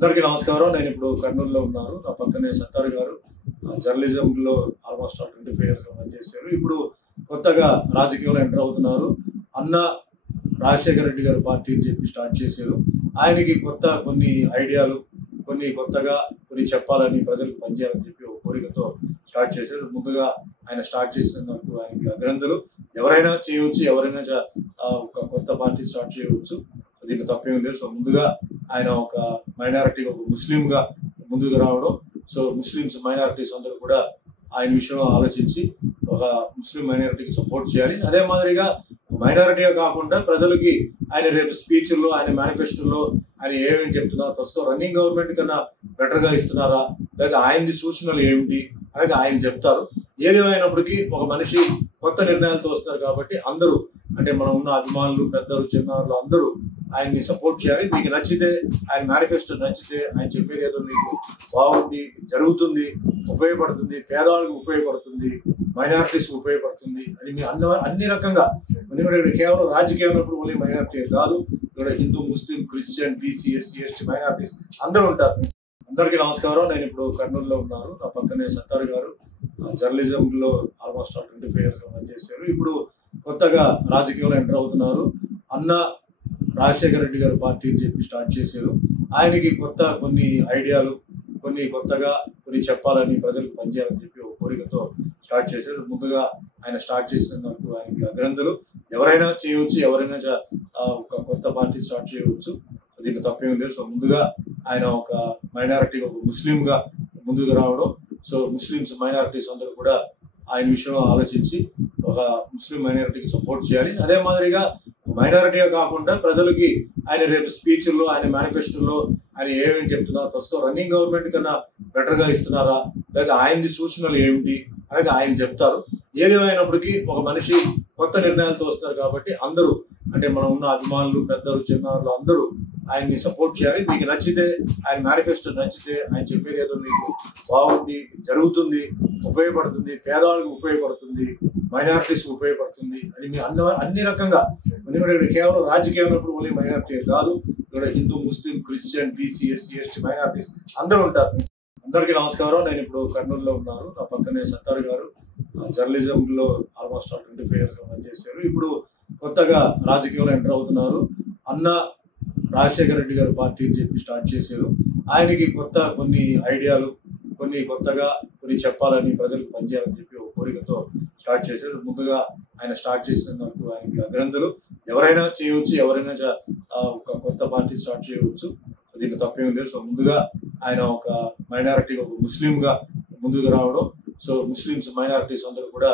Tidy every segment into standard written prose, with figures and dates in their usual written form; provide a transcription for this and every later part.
అందరికీ నమస్కారం. నేను ఇప్పుడు కర్నూలులో ఉన్నాను. నా పక్కనే సత్తారు గారు జర్నలిజంలో ఆల్మోస్ట్ 25 ఇయర్స్‌గా పనిచేశారు. ఇప్పుడు కొత్తగా రాజకీయంలో ఎంటర్ అవుతున్నారు. అన్న రాజశేఖర రెడ్డి గారు పార్టీ అని చెప్పి స్టార్ట్ చేశారు. ఆయనకి కొన్ని ఐడియాలు, కొన్ని చెప్పాలని, ప్రజలకు పనిచేయాలని చెప్పి ఒక కోరికతో స్టార్ట్ చేశారు. ముందుగా ఆయన స్టార్ట్ చేసినందుకు ఆయనకి అభినందనలు. ఎవరైనా చేయవచ్చు, ఒక కొత్త పార్టీ స్టార్ట్ చేయవచ్చు. దీంట్లో తప్పేం లేదు. సో ముందుగా ఆయన ఒక మైనారిటీ, ఒక ముస్లింగా ముందుకు రావడం, సో ముస్లిమ్స్ మైనారిటీస్ అందరూ కూడా ఆయన విషయంలో ఆలోచించి ఒక ముస్లిం మైనారిటీకి సపోర్ట్ చేయాలి. అదే మాదిరిగా మైనారిటీగా కాకుండా ప్రజలకి ఆయన రేపు స్పీచ్ల్లో, ఆయన మేనిఫెస్టోలో ఆయన ఏమేమి చెప్తున్నారు, ప్రస్తుతం రన్నింగ్ గవర్నమెంట్ కన్నా బెటర్గా ఇస్తున్నారా, లేదా ఆయనది సూచనలు ఏమిటి అనేది ఆయన చెప్తారు. ఏదేమైనప్పటికీ ఒక మనిషి కొత్త నిర్ణయాలతో వస్తారు కాబట్టి అందరూ, అంటే మనం ఉన్న అభిమానులు, పెద్దలు, చిన్నారులు అందరూ ఆయన్ని సపోర్ట్ చేయాలి. మీకు నచ్చితే, ఆయన మేనిఫెస్టో నచ్చితే, ఆయన చెప్పేది ఏదో మీకు బాగుంది, జరుగుతుంది, ఉపయోగపడుతుంది, పేదవాళ్ళకి ఉపయోగపడుతుంది, మైనారిటీస్ ఉపయోగపడుతుంది అని మీ అన్ని రకంగా, ఎందుకంటే ఇక్కడ కేవలం రాజకీయం ఉన్నప్పుడు ఓన్లీ మైనారిటీ కాదు, ఇక్కడ Hindu, Muslim, Christian, BC, SC, ST, minorities అందరూ ఉంటారు. అందరికీ నమస్కారం. నేను ఇప్పుడు కర్నూలులో ఉన్నాను. నా పక్కనే సత్తారు గారు జర్నలిజంలో ఆల్మోస్ట్ 25 ఇయర్స్‌గా పనిచేశారు. ఇప్పుడు కొత్తగా రాజకీయంలో ఎంటర్ అవుతున్నారు. అన్న రాజశేఖర రెడ్డి గారు పార్టీ అని చెప్పి స్టార్ట్ చేశారు. ఆయనకి కొన్ని ఐడియాలు, కొన్ని చెప్పాలని, ప్రజలకు పనిచేయాలని చెప్పి ఒక కోరికతో స్టార్ట్ చేశారు. ముందుగా ఆయన స్టార్ట్ చేసినందుకు ఆయనకి అభినందనలు. ఎవరైనా చేయవచ్చు, ఒక కొత్త పార్టీ స్టార్ట్ చేయవచ్చు. దీంట్లో తప్పేం లేదు. సో ముందుగా ఆయన ఒక మైనారిటీ, ఒక ముస్లింగా ముందుకు రావడం, సో ముస్లిమ్స్ మైనారిటీస్ అందరూ కూడా ఆయన విషయంలో ఆలోచించి ఒక ముస్లిం మైనారిటీకి సపోర్ట్ చేయాలి. అదే మాదిరిగా మైనారిటీగా కాకుండా ప్రజలకి ఆయన రేపు స్పీచ్ల్లో, ఆయన మేనిఫెస్టోలో ఆయన ఏమేమి చెప్తున్నారు, ప్రస్తుతం రన్నింగ్ గవర్నమెంట్ కన్నా బెటర్గా ఇస్తున్నారా, లేదా ఆయనది సూచనలు ఏమిటి అనేది ఆయన చెప్తారు. ఏదేమైనప్పటికీ ఒక మనిషి కొత్త నిర్ణయాలతో వస్తారు కాబట్టి అందరూ, అంటే మనం ఉన్న అభిమానులు, పెద్దలు, చిన్నారులు అందరూ ఆయన్ని సపోర్ట్ చేయాలి. మీకు నచ్చితే, ఆయన మేనిఫెస్టో నచ్చితే, ఆయన చెప్పేది ఏదో మీకు బాగుంది, జరుగుతుంది, ఉపయోగపడుతుంది, పేదవాళ్ళకి ఉపయోగపడుతుంది, మైనారిటీస్ ఉపయోగపడుతుంది అని మీ అన్ని రకంగా, ఎందుకంటే ఇక్కడ కేవలం రాజకీయం ఉన్నప్పుడు ఓన్లీ మైనారిటీ కాదు, ఇక్కడ Hindu, Muslim, Christian, BC, SC, ST, minorities అందరూ ఉంటారు. అందరికీ నమస్కారం. నేను ఇప్పుడు కర్నూలులో ఉన్నాను. నా పక్కనే సత్తారు గారు జర్నలిజంలో ఆల్మోస్ట్ 25 ఇయర్స్‌గా పనిచేశారు. ఇప్పుడు కొత్తగా రాజకీయంలో ఎంటర్ అవుతున్నారు. అన్న రాజశేఖర రెడ్డి గారు పార్టీ అని చెప్పి స్టార్ట్ చేశారు. ఆయనకి కొన్ని ఐడియాలు, కొన్ని చెప్పాలని, ప్రజలకు పనిచేయాలని చెప్పి ఒక కోరికతో స్టార్ట్ చేశారు. ముందుగా ఆయన స్టార్ట్ చేసినందుకు ఆయనకి అభినందనలు. ఎవరైనా చేయవచ్చు, ఒక కొత్త పార్టీ స్టార్ట్ చేయవచ్చు. దీంట్లో తప్పేం లేదు. సో ముందుగా ఆయన ఒక మైనారిటీ, ఒక ముస్లింగా ముందుకు రావడం, సో ముస్లిమ్స్ మైనారిటీస్ అందరూ కూడా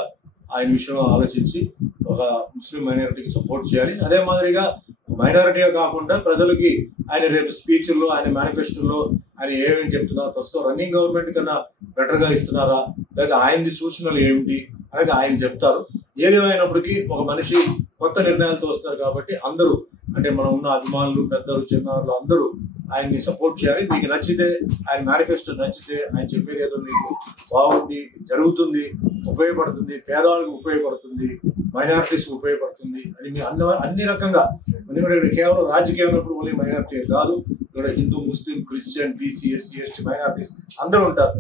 ఆయన విషయంలో ఆలోచించి ఒక ముస్లిం మైనారిటీకి సపోర్ట్ చేయాలి. అదే మాదిరిగా మైనారిటీగా కాకుండా ప్రజలకి ఆయన రేపు స్పీచ్ల్లో, ఆయన మేనిఫెస్టోలో ఆయన ఏమేమి చెప్తున్నారు, ప్రస్తుతం రన్నింగ్ గవర్నమెంట్ కన్నా బెటర్గా ఇస్తున్నారా, లేదా ఆయనది సూచనలు ఏమిటి అనేది ఆయన చెప్తారు. ఏదేమైనప్పటికీ ఒక మనిషి కొత్త నిర్ణయాలతో వస్తారు కాబట్టి అందరూ, అంటే మనం ఉన్న అభిమానులు, పెద్దలు, చిన్నారులు అందరూ ఆయన్ని సపోర్ట్ చేయాలి. మీకు నచ్చితే, ఆయన మేనిఫెస్టో నచ్చితే, ఆయన చెప్పేది ఏదో మీకు బాగుంది, జరుగుతుంది, ఉపయోగపడుతుంది, పేదవాళ్ళకి ఉపయోగపడుతుంది, మైనారిటీస్ ఉపయోగపడుతుంది అని మీ అన్ని రకంగా, ఎందుకంటే ఇక్కడ కేవలం రాజకీయం ఉన్నప్పుడు ఓన్లీ మైనారిటీ కాదు, ఇక్కడ Hindu, Muslim, Christian, BC, SC, ST, minorities అందరూ ఉంటారు.